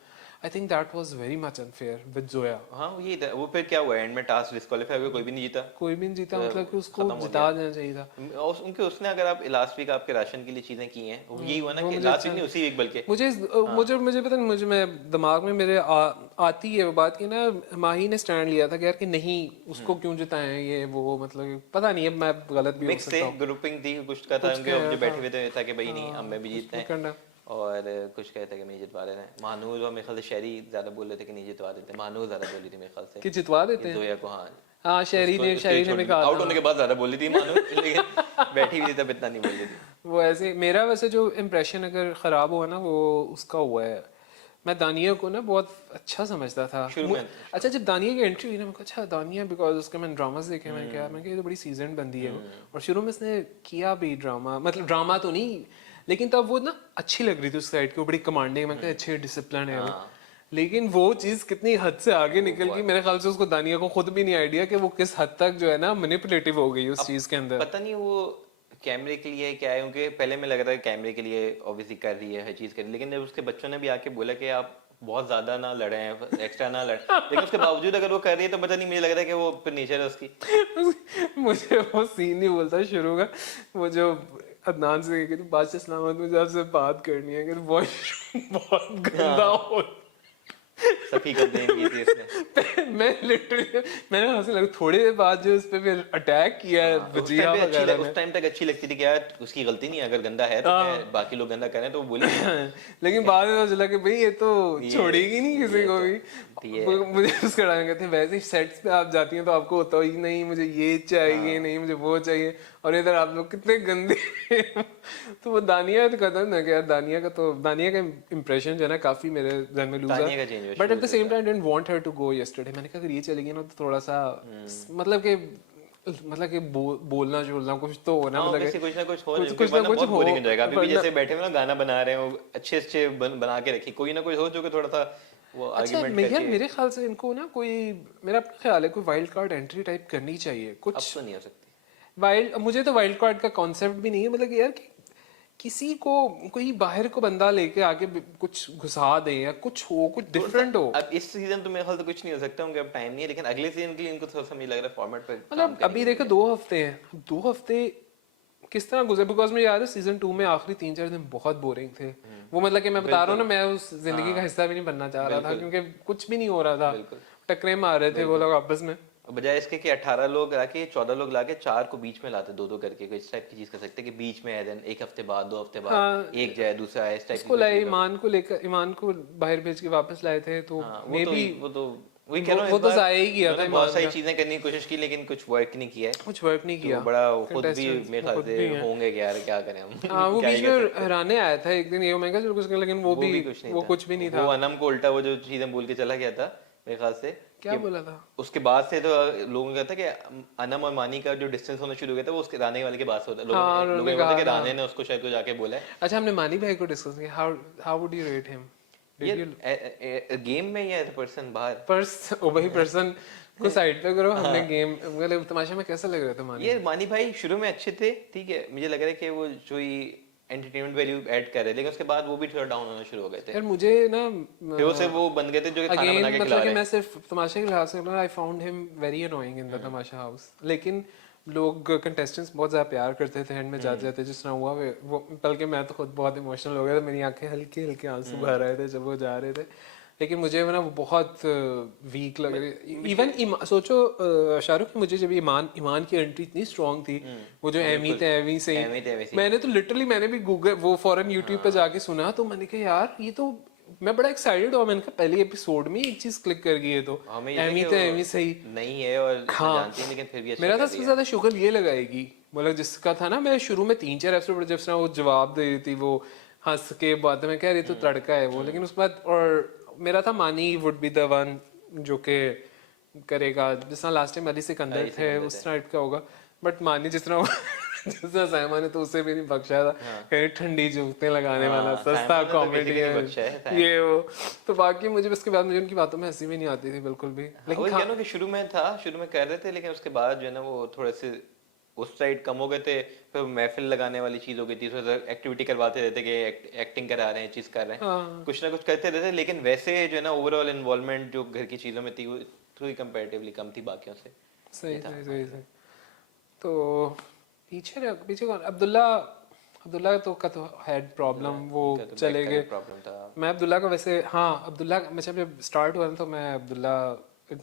I think that was very much unfair with Zoya. हाँ वो यही था, वो फिर क्या हुआ एंड में टास्क डिस्क्वालीफाई हो गया, कोई भी नहीं जीता, कोई भी नहीं जीता, तो मतलब कि उसको खत्म हो जिता गया। देना चाहिए था। और उनके उसने अगर आप लास्ट वीक आपके राशन के लिए चीजें की हैं, वो यही हुआ ना वो कि मुझे लास्ट अच्छा वीक नहीं उसी वीक बल्कि मुझे पता नहीं, मुझे मैं दिमाग में मेरे आती है वो बात कि ना माही ने स्टैंड लिया था कि यार कि नहीं उसको क्यों जिताएं ये वो, मतलब कि पता नहीं अब मैं गलत भी हो मिक्स सकता थे, हूँ। ग्रुपिंग थी कुछ का था, कुछ उनके क्या जो था। बैठे हुए थे था कि भाई नहीं हम में भी जीतते हैं, करना और कुछ कहते हैं कि नहीं जितवा रहे हैं। महानूर और मेरे ख्याल से शहरी ज्यादा बोल रहे थे कि नहीं जितवा देते, महानूर ज्यादा बोली थी मेरे ख्याल से कि जितवा देते हैं। जोया को। हाँ हाँ शहरी ने भी कहा आउट था। होने के बाद ज्यादा बोली थी महानूर, लेकिन बैठी हुई थी तब इतना नहीं बोली थी। वो ऐसे मेरा वैसे जो इम्प्रेशन अगर ख़राब हुआ ना वो उसका हुआ है। मैं दानिया को ना बहुत अच्छा समझता था शुरू में। अच्छा जब दानिया की एंट्री हुई ना मैं अच्छा दानिया बिकॉज उसके मैंने ड्रामास देखे मैं क्या मैं ये तो बड़ी सीजन बंदी है वो। और शुरू में उसने किया भी ड्रामा, मतलब ड्रामा तो नहीं लेकिन तब वो ना अच्छी लग रही थी उस साइड की, वो बड़ी कमांडिंग, मैं क्या अच्छे डिसिप्लिन है वो। लेकिन वो चीज कितनी हद से आगे निकल गई मेरे ख्याल से उसको दानिया को खुद भी नहीं आइडिया कि वो किस हद तक जो है ना मैनिपुलेटिव हो गई उस चीज के अंदर। पता नहीं वो कैमरे के लिए क्या है, क्योंकि पहले में लग रहा है कैमरे के लिए ऑब्वियसली कर रही है हर चीज कर रही है, लेकिन जब उसके बच्चों ने भी आके बोला कि आप बहुत ज्यादा ना लड़े हैं, एक्स्ट्रा ना लड़े, लेकिन उसके बावजूद अगर वो कर रही है तो पता नहीं, मुझे लग रहा है कि वो फिर नेचर है उसकी। मुझे वो सीन नहीं बोलता शुरू का, वो जो अदनान से कि बादशाह सलामत मुझे आपसे बात करनी है कि बहुत बहुत गंदा हो। सफी कंप्लेन की थी इसने। मैं लिटरली मैंने हंसने लगा थोड़ी देर बाद जो उस पे फिर अटैक किया है वजिया वगैरह ने। उस टाइम तक अच्छी लगती थी कि यार उसकी गलती नहीं है, अगर गंदा है तो बाकी लोग गंदा करें तो वो बोले। लेकिन बाद में पता चला कि भाई ये तो छोड़ेगी नहीं किसी को भी। मुझे उसका डाल कहते हैं वैसे ही सेट्स पे आप जाती हैं तो आपको होता ही नहीं मुझे ये चाहिए नहीं मुझे वो चाहिए, और इधर आप लोग कितने गंदे। तो वो दानिया तो कहता है ना कि यार दानिया का इम्प्रेशन जो है ना काफी मेरे जहन में लूज है, but at the same time didn't want her to go yesterday. मैंने कहा अगर ये चलेगी ना तो थोड़ा सा मतलब कि बोलना जोलना कुछ तो होना, मतलब कुछ ना कुछ हो बोरिंग हो जाएगा। अभी भी जैसे बैठे हुए ना गाना बना रहे हैं अच्छे अच्छे बना के रखी, कोई ना कोई हो जो कि थोड़ा सा वो आर्गुमेंट करके। यार मेरे ख्याल से इनको ना कोई मेरा अपना ख्याल है कोई वाइल्ड कार्ड एंट्री टाइप करनी चाहिए कुछ। अब तो नहीं हो सकती वाइल्ड, मुझे तो वाइल्ड कार्ड का कॉन्सेप्ट भी नहीं है, मतलब कि यार किसी को कोई बाहर को बंदा लेके आके कुछ घुसा दे या कुछ हो कुछ डिफरेंट हो। अब इस सीजन तो मेरे ख्याल से कुछ नहीं हो सकता, उनके अब टाइम नहीं है, लेकिन अगले सीजन के लिए इनको थोड़ा सा मुझे लग रहा है फॉर्मेट पे मतलब अभी देखो 2 हफ्ते हैं, 2 हफ्ते किस तरह गुजरे, बिकॉज मुझे याद है सीजन 2 में आखिरी 3-4 दिन बहुत बोरिंग थे। वो मतलब कि मैं बता रहा हूँ ना मैं उस जिंदगी का हिस्सा भी नहीं बनना चाह रहा था क्योंकि कुछ भी नहीं हो रहा था, टकरे मार रहे थे वो लोग आपस में। बजाय इसके कि 18 लोग लाके 14 लोग लाके 4 को बीच में लाते 2-2 करके, कोई इस टाइप की चीज कर सकते कि बीच में है, देन एक हफ्ते बाद 2 हफ्ते बाद एक जाए दूसरा आए, इस टाइप उसको लाए ईमान को बाहर भेज के वापस लाए थे तो मे बी वही कह रहा हूं वो तो जाया ही किया था, बहुत सारी चीजें करने की कोशिश की लेकिन कुछ वर्क नहीं किया है, कुछ वर्क नहीं किया। तो बड़ा खुद भी मेरे ख्याल से होंगे कि यार क्या करें हम। हाँ वो बीच में हराने आया था एक दिन ये मैं कहा चलो कुछ, लेकिन वो कुछ भी नहीं था। वो अनम को उल्टा वो जो चीजें बोल के चला गया था मेरे ख्याल से, क्या बोला था उसके बाद से तो लोगों का था कि अनम और मानी का जो डिस्टेंस होना शुरू हो गया था वो उसके राने वाले के बाद से होता है। लोगों ने कहा कि राने ने उसको शायद तो जाके बोला है। अच्छा हमने मानी भाई को डिस्कस किया, how would you rate him ये गेम में या पर्सन बाहर वही पर्सन को साइड पे करो। हमने गेम मतलब तमाशा में कैसा लग रहा था मानी? ये मानी भाई शुरू में अच्छे थे, ठीक है, मुझे लग रहा है कि वो जो ही एंटरटेनमेंट वैल्यू ऐड कर रहे, लेकिन उसके बाद वो भी थोड़ा डाउन होना शुरू हो गए थे यार। मुझे ना फिर उसे वो बन गए थे जो खाना बना के खिला रहे हैं। मैं सिर्फ तमाशे के लिहाज से I found him very annoying in the Tamasha house, लेकिन लोग कंटेस्टेंट्स बहुत ज़्यादा प्यार करते थे एंड में जाते जाते जिस तरह हुआ वो, बल्कि मैं तो खुद बहुत इमोशनल हो गया था, मेरी आंखें हल्के हल्के आंसू बह रहे थे जब वो जा रहे थे। लेकिन मुझे ना वो बहुत वीक लग रही। इवन सोचो शाहरुख, मुझे जब ईमान की एंट्री इतनी स्ट्रॉन्ग थी, वो जो एमी थे एवी से मैंने तो लिटरली मैंने भी गूगल वो फौरन यूट्यूब पे जाके सुना, तो मैंने कहा यार ये तो मैं बड़ा एक्साइटेड हुआ। मैंने कहा पहले एपिसोड में एक चीज क्लिक कर गई है तो एमी तो एमी सही नहीं है और जानती है, लेकिन फिर भी मेरा तो सबसे ज्यादा शुगर ये लगाएगी मतलब जिसका था ना, मैं शुरू में 3-4 एपिसोड जब से वो जवाब दे रही थी वो हंस के बाद में कह रही तो तड़का है वो, लेकिन उसके बाद और मेरा था मानी वुड बी द वन जो के करेगा, जिस तरह लास्ट टाइम अली सिकंदर थे उस टाइप का होगा, बट मानी जिस तरह साइमा ने तो उसे भी नहीं बख्शा था, कहीं ठंडी जूते लगाने वाला सस्ता कॉमेडी ये वो। तो बाकी मुझे उसके बाद मुझे उनकी बातों में हंसी भी नहीं आती थी बिल्कुल भी। लेकिन शुरू में कर रहे थे, लेकिन उसके बाद जो है ना वो थोड़े से उस साइड कम हो गए थे, फिर महफिल लगाने वाली चीज हो गई थी, एक्टिविटी करवाते रहते कि एक्टिंग करा रहे हैं, चीज कर रहे हैं, कुछ ना कुछ करते रहते, लेकिन वैसे जो है ना ओवरऑल इन्वॉल्वमेंट जो घर की चीजों में थी वो थोड़ी कंपैरेटिवली कम थी बाकियों से। सही। तो पीछे कौन अब्दुल्ला तो का तो हेड प्रॉब्लम वो चले गए। मैं अब्दुल्ला को वैसे अब्दुल्ला जब स्टार्ट हुआ तो मैं अब्दुल्ला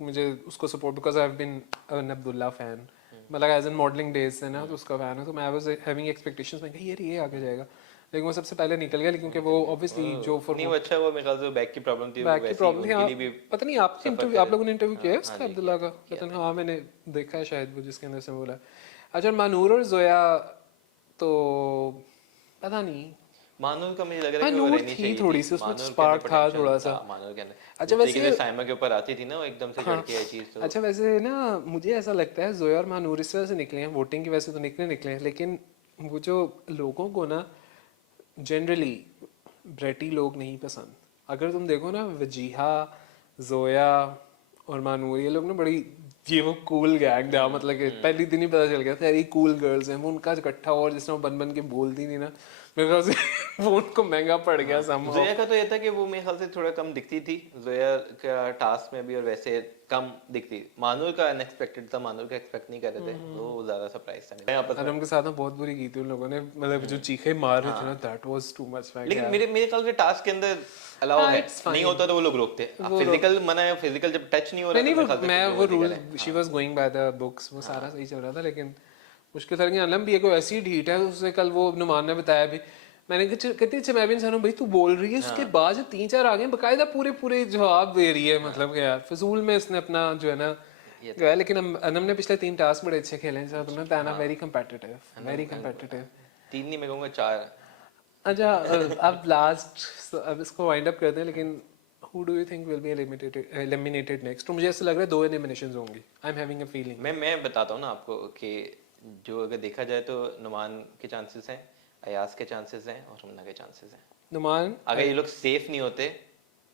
मुझे उसको support because I have been an Abdullah fan, मतलब एज एन मॉडलिंग डेज से ना तो उसका फैन है, तो मैं वाज हैविंग एक्सपेक्टेशंस में कि यार ये आगे जाएगा, लेकिन वो सबसे पहले निकल गया, क्योंकि वो ऑब्वियसली जो फॉर नहीं वो अच्छा हुआ, मेरे ख्याल से बैक की प्रॉब्लम थी, वो बैक की वैसे ही प्रॉब्लम थी। उनके हाँ, लिए भी पता नहीं आपने इंटरव्यू, आप लोगों ने इंटरव्यू किया है उसका अब्दुल्ला का? पता नहीं, हाँ मैंने देखा है शायद वो जिसके अंदर से बोला। अच्छा, मानूर और जोया तो पता नहीं, मानूर का मुझे लग रहा है हाँ कि वो नूर रहनी थी चाहिए थोड़ी थी, सी, उसमें मानूर के अंदर स्पार्क था पोटेंशियल थोड़ा सा। था मानूर के अंदर। अच्छा जिस तरीके वैसे, से साइमा के ऊपर आती थी ना वो एकदम से चढ़ के आई चीज, तो अच्छा वैसे ना मुझे ऐसा लगता है जोया और मानूर इस वजह से निकले हैं, वोटिंग की वजह से तो निकले हैं, लेकिन वो जो लोगों को ना जनरली ब्रेटी लोग नहीं पसंद। अगर तुम देखो ना, वजीहा, जोया और मानूर, ये लोग ना बड़ी, ये वो कूल गैंग था, मतलब कि पहली दिन ही पता चल गया था यार ये कूल गर्ल्स हैं। वो उनका इकट्ठा, और जिस तरह बन बन के बोलती थी ना, मेरे ख्याल से वो उनको महंगा पड़ गया somehow। जोया का तो ये था कि वो मेरे ख्याल से थोड़ा कम दिखती थी जोया का टास्क में भी, और वैसे कम दिखती। मानूर का अनएक्सपेक्टेड था, मानूर का एक्सपेक्ट नहीं कर रहे थे, वो ज्यादा सरप्राइज था। मैं आपस में अनम के साथ ना बहुत बुरी की थी उन लोगों ने, मतलब जो चीखे मार रहे थे ना, दैट वाज टू मच। लेकिन मेरे मेरे ख्याल से टास्क के अंदर अलाउ हाँ है, इट्स नहीं फाइन। होता तो वो लोग रोकते। फिजिकल मना है, फिजिकल जब टच नहीं हो रहा नहीं तो नहीं, मेरे ख्याल वो से मैं फिर वो लीगल रूल, है। She was going by the books, वो सारा सही चल रहा था, लेकिन मुश्किल था कि अलम भी है कोई ऐसी ढीठ है। उससे कल वो नुमान ने बताया भी, मैंने कहा कहती अच्छा मैं भी इंसान हूँ भाई, तू बोल रही है, उसके बाद जो 3-4 आ गए बकायदा पूरे पूरे जवाब दे रही है, मतलब कि यार फजूल में इसने अपना जो है ना ये गया। लेकिन अनम ने पिछले 3 टास्क बड़े अच्छे खेले हैं, तुमने बताया very competitive, very Anam- competitive. 3 नहीं, मैं कहूँगा 4। अच्छा अब लास्ट, अब इसको वाइंड अप करते हैं, लेकिन who do you think will be eliminated next? तो मुझे ऐसा लग रहा है 2 एलिमिनेशंस होंगी, I am having a feeling. मैं बताता हूँ ना आपको कि जो अगर देखा जाए तो नुमान के चांसेस हैं, अयाज के चांसेस हैं और हुमना के चांसेस हैं। नुमान, अगर ये लोग सेफ नहीं होते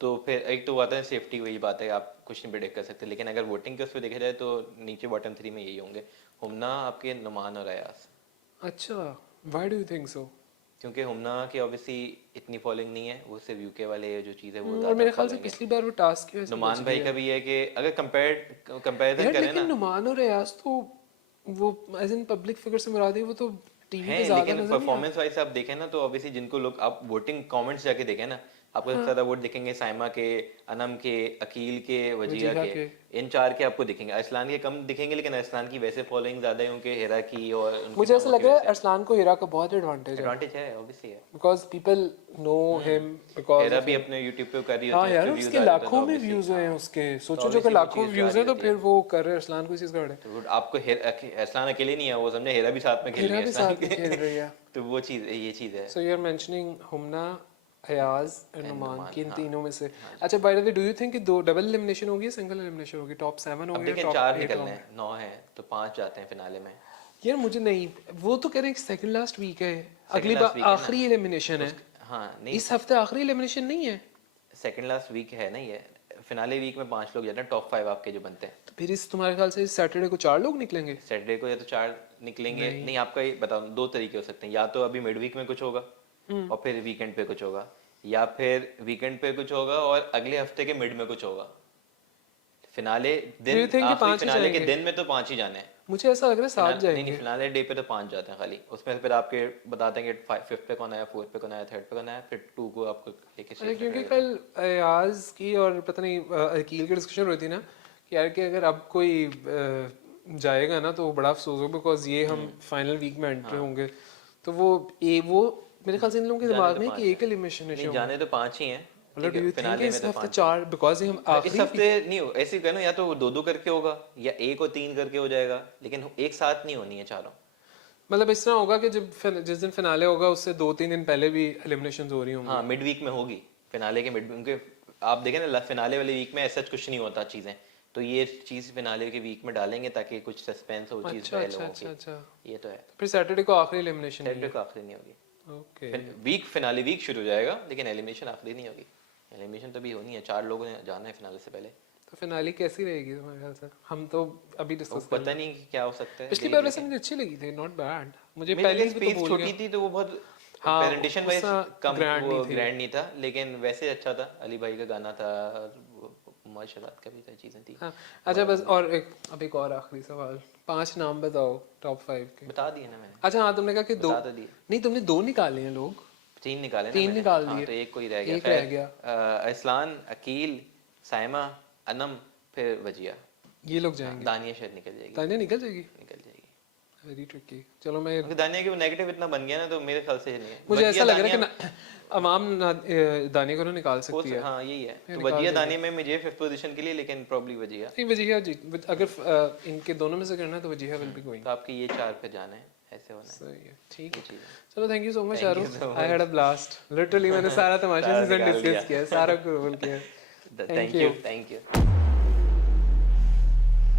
तो फिर एक तो आता है सेफ्टी, वही बात है आप कुछ नहीं प्रिडिक्ट कर सकते, लेकिन अगर वोटिंग के उस पर देखा जाए तो नीचे बॉटम 3 में यही होंगे, हुमना, आपके नुमान और अयाज। अच्छा why do you think so? क्योंकि हुमना की ऑब्वियसली इतनी फॉलोइंग नहीं है, वो सिर्फ यूके वाले जो चीज़ है वो और ज़्यादा मेरे ख्याल से फॉलोइंग है। पिछली बार वो टास्क की वजह से नुमान बच भाई गया का भी है कि अगर कंपेरिजन यार, करें लेकिन ना, नुमान और रियाज तो वो एज इन पब्लिक फिगर से मुराद है, वो तो टीवी है पे ज्यादा लेकिन नजर नहीं परफॉर्मेंस वाइज आप देखें ना तो ऑब्वियसली जिनको लोग आप वोटिंग कमेंट्स जाके देखें ना, आपको सबसे ज्यादा वोट दिखेंगे साइमा के, अनम के, अकील के, वजिया वजीहा के, के। इन 4 के आपको दिखेंगे। अरसलान के कम दिखेंगे, लेकिन अरसलान की वैसे फॉलोइंग ज्यादा है उनके हेरा की और उनके मुझे ऐसा नामों लग की रहा है वजह से। अरसलान को हीरा का बहुत एडवांटेज है, एडवांटेज है ऑब्वियसली है। Because people know him because Hera of भी हिम। अपने यूट्यूब पे कर रही हाँ होती है, उस यार, पे व्यूज उसके आ रहे होते हैं तो लाखों में ऑब्वियसली व्यूज हुए हैं उसके, सोचो जो कि obviously वो लाखों चीज जा व्यूज रही हैं, तो होती फिर है। वो कर रहे हैं अरसलान को इस चीज का है। तो आपको अरसलान अकेले नहीं है, वो समझे हेरा भी साथ में खेल रही हीरा है भी अरसलान साथ में के खेल रही है। तो वो चीज, ये चीज है। So you are mentioning Humna, Ayaz and And Noman Noman, की, इन हाँ। तीनों में से। अच्छा by the way, do you think कि 2 डबल एलिमिनेशन होगी या सिंगल एलिमिनेशन होगी? टॉप 7 अब होगी या देखें टॉप 4 8 निकलने होंगे? हैं, 9 है तो 5 जाते हैं फिनाले में। यार मुझे नहीं, वो तो कह रहे हैं सेकंड लास्ट वीक है, अगली लास्ट बार वीक है ना, आखिरी एलिमिनेशन है, हाँ नहीं, इस हफ्ते आखिरी एलिमिनेशन नहीं है। सेकंड लास्ट वीक है ना ये, फिनाले वीक में 5 लोग जाते हैं, टॉप 5 आपके जो बनते हैं। तो फिर इस तुम्हारे ख्याल से इस सैटरडे को 4 लोग निकलेंगे? सैटरडे को या तो 4 निकलेंगे, नहीं आपका ये बताओ, 2 तरीके हो सकते हैं, या तो अभी मिड वीक में कुछ होगा और फिर वीकेंड पे कुछ होगा, या फिर वीकेंड पे कुछ होगा और अगले हफ्ते के मिड में कुछ होगा। फिनाले Do you दिन, think कि आखिरी 5 ही फिनाले के जाएंगे? दिन में तो 5 ही जाने हैं। मुझे ऐसा लग रहा है 7 नहीं नहीं, जाएंगे। फिनाले डे पे तो 5 जाते हैं खाली, उसमें फिर आपके बताते हैं कि 5th पे कौन आया, 4th पे कौन आया, 3rd पे कौन आया, फिर 2 को आपको लेके अरे shift क्योंकि करेगा। कल अयाज की और पता नहीं अकील की डिस्कशन हुई थी ना, कि यार कि अगर अब कोई जाएगा ना तो बड़ा अफसोस होगा, बिकॉज ये हम फाइनल वीक में एंट्री होंगे, तो वो मेरे ख्याल से इन लोगों के जाने दिमाग तो में 5 कि एक है। एलिमिनेशन नहीं जाने तो 5 ही हैं, मतलब ठीक डू है, यू थिंक फिनाले में इस तो हफ्ते 5 4, बिकॉज हम इस आखिरी हफ्ते नहीं हो, ऐसे कहना या तो 2-2 करके होगा या 1 और 3 करके हो जाएगा, लेकिन एक साथ नहीं होनी है चारों। मतलब इस तरह होगा कि जब जिस दिन फिनाले होगा उससे 2-3 दिन पहले भी एलिमिनेशन हो रही होंगी। हाँ मिड वीक में होगी, फिनाले के मिड, उनके आप देखें ना फिनाले वाले वीक में ऐसा कुछ नहीं होता चीजें, तो ये चीज फिनाले के वीक में डालेंगे ताकि कुछ सस्पेंस हो चीज अच्छा रहे अच्छा लोगों अच्छा की, अच्छा, ये तो है। फिर सैटरडे को आखिरी एलिमिनेशन सैटरडे है। को आखिरी नहीं होगी, ओके, वीक फिनाले वीक शुरू हो जाएगा, लेकिन एलिमिनेशन आखिरी नहीं होगी। एलिमिनेशन तो भी होनी है, 4 लोगों ने जाना है फिनाले से पहले। तो फिनाली कैसी रहेगी तुम्हारे ख्याल से? हम तो अभी तो डिस्कस पता नहीं कि क्या हो सकता है, पिछली देख बार देखें। वैसे मुझे अच्छी लगी थी, नॉट बैड, मुझे मेरे पहले लिए भी तो स्पेस बोल छोटी गया। थी तो वो बहुत हाँ, प्रेजेंटेशन वाइज उसका कम grand नहीं वो थी। ग्रैंड नहीं था, लेकिन वैसे अच्छा था, अली भाई का गाना था, मार्शल आर्ट का भी था, चीजें थी। हाँ, अच्छा बस, और एक और आखिरी सवाल, 5 नाम बताओ टॉप 5 के। बता दिए ना मैंने, अच्छा हाँ, तुमने कहा कि 2 बता तो दिए, नहीं, तुमने 2 निकाले हैं लोग, 3 निकाले ना 3 मैंने, निकाल हाँ दिए, तो एक कोई रह गया, एक रह खैर गया। अरसलान, अकील, साइमा, अनम, फिर वजिया, ये लोग जाएंगे, दानिया शायद निकल जाएगी, तानिया निकल जाएगी। निकल जाएगी। Very tricky. चलो मैं क्योंकि दानिया की वो नेगेटिव इतना बन गया ना, तो मेरे ख्याल से नहीं है। मुझे वजिया ऐसा लग रहा है दानिया कि अवाम दानिया को ना निकाल सकती है। हाँ यही है, तो निकाल वजिया देगी। दानिया में मुझे 5th पोजीशन के लिए, लेकिन प्रॉब्ली वजिया। नहीं वजीहा जी, अगर इनके दोनों में से करना है तो वजीहा विल बी गोइंग। तो आपके ये 4 पे जाना है, ऐसे होना है। सही है, ठीक है। ये चीज़ है। चलो thank you so much Thank यारो, you so I had a blast literally. मैंने सारा तमाशा सारा सीजन निकाल दिया। डिस्कस किया, सारा रोल किया। Thank you, thank you.